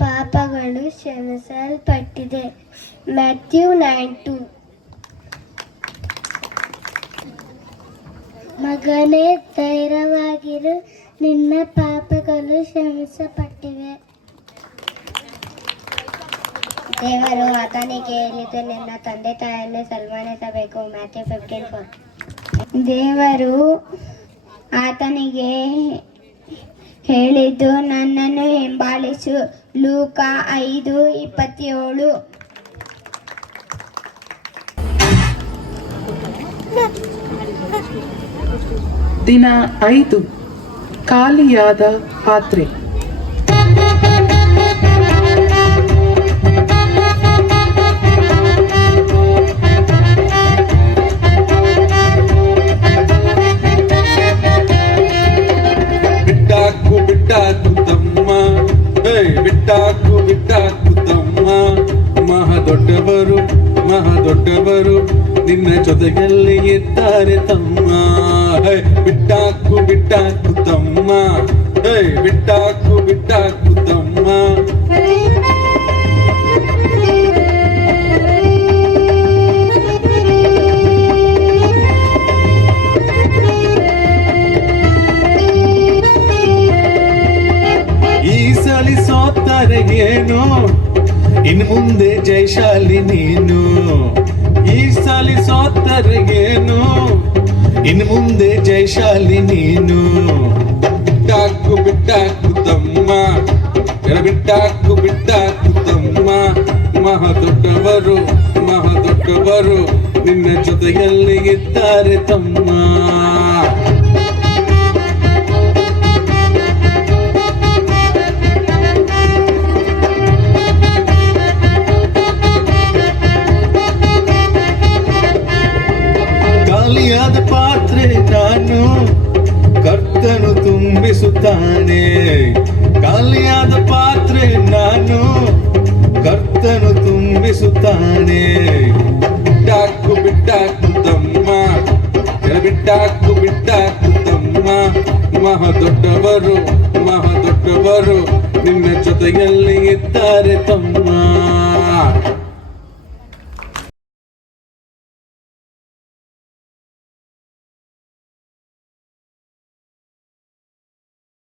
ಪಾಪಗಳು ಕ್ಷಮಿಸಲ್ಪಟ್ಟಿದೆ. ಮ್ಯಾಥ್ಯೂ 9:2. ಮಗನೇ, ಧೈರ್ಯವಾಗಿರು, ನಿನ್ನ ಪಾಪಗಳು ಕ್ಷಮಿಸಲ್ಪಟ್ಟಿವೆ. ದೇವರು ಆತನಿಗೆ ಹೇಳಿದ್ದು, ನಿನ್ನ ತಂದೆ ತಾಯಿಯನ್ನು ಸನ್ಮಾನಿಸಬೇಕು. ಮ್ಯಾಥ್ಯೂ 15:4. ದೇವರು ಆತನಿಗೆ ಹೇಳಿದ್ದು, ನನ್ನನ್ನು ಹಿಂಬಾಲಿಸು. ಲೂಕ 5:27. ದಿನ 5. ಖಾಲಿಯಾದ ಪಾತ್ರೆ. ಬಿಟ್ಟಾಕು ತಮ್ಮ, ಬಿಟ್ಟಾಕು ತಮ್ಮ, ಮಹದೊಡ್ಡವರು ನಿನ್ನ ಜೊತೆಯಲ್ಲಿ ಇದ್ದಾರೆ ತಮ್ಮ. ಬಿಟ್ಟಾಕು ತಮ್ಮ, ಬಿಟ್ಟಾಕು ತಮ್ಮ. ಈ ಸಲಿ ಸೋತರೆ ಏನು, ಇನ್ನು ಮುಂದೆ ಜಯಶಾಲಿ ನೀನು. ಈ ಸಲಿ ಸೋತರೆ ಏನು, ಇನ್ನು ಮುಂದೆ ಜಯಶಾಲಿ ನೀನು. ಬಿಟ್ಟಾಕು ತಮ್ಮ, ಬಿಟ್ಟಾಕು ತಮ್ಮ, ಮಹದೊಡ್ಡವರು ನಿನ್ನ ಜೊತೆಯಲ್ಲಿ ಇದ್ದಾರೆ ತಮ್ಮ. ಖಾಲಿಯಾದ ಪಾತ್ರೆ ನಾನು, ಕರ್ತನು ತುಂಬಿಸುತ್ತಾನೆ. ಖಾಲಿಯಾದ ಪಾತ್ರೆ ನಾನು, ಕರ್ತನು ತುಂಬಿಸುತ್ತಾನೆ. ಬಿಟ್ಟಾಕು ತಮ್ಮ, ಬಿಟ್ಟಾಕು ತಮ್ಮ, ಮಹದೊಡ್ಡವರು ನಿನ್ನ ಜೊತೆಯಲ್ಲಿ ಇದ್ದಾರೆ ತಮ್ಮ.